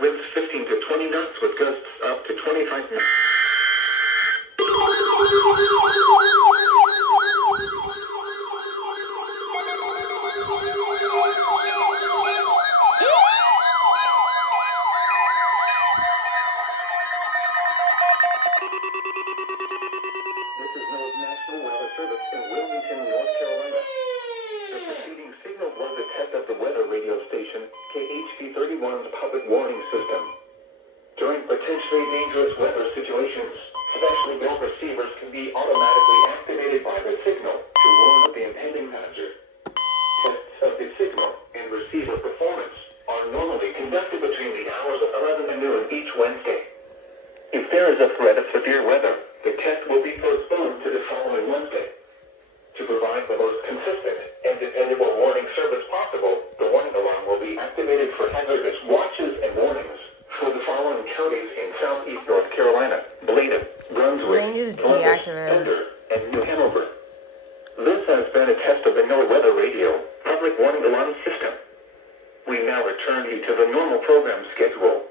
winds 15 to 20 knots with gusts up to 25 knots. This is NOAA's National Weather Service in Wilmington, North Carolina. The preceding signal was a test of the weather radio station, KHB31's public warning system. During potentially dangerous weather situations, specially built receivers can be automatically activated by the signal to warn of the impending danger. Tests of the signal and receiver performance are normally conducted between the hours of 11 and noon each Wednesday. If there is a threat of severe weather, the test will be postponed to the following Wednesday. To provide the most consistent and dependable warning service possible, the warning alarm will be activated for hazardous watches and warnings for the following counties in southeast North Carolina: Bladen, Brunswick, Columbus, Pender, and New Hanover. This has been a test of the NOAA Weather Radio public warning alarm system. We now return you to the normal program schedule.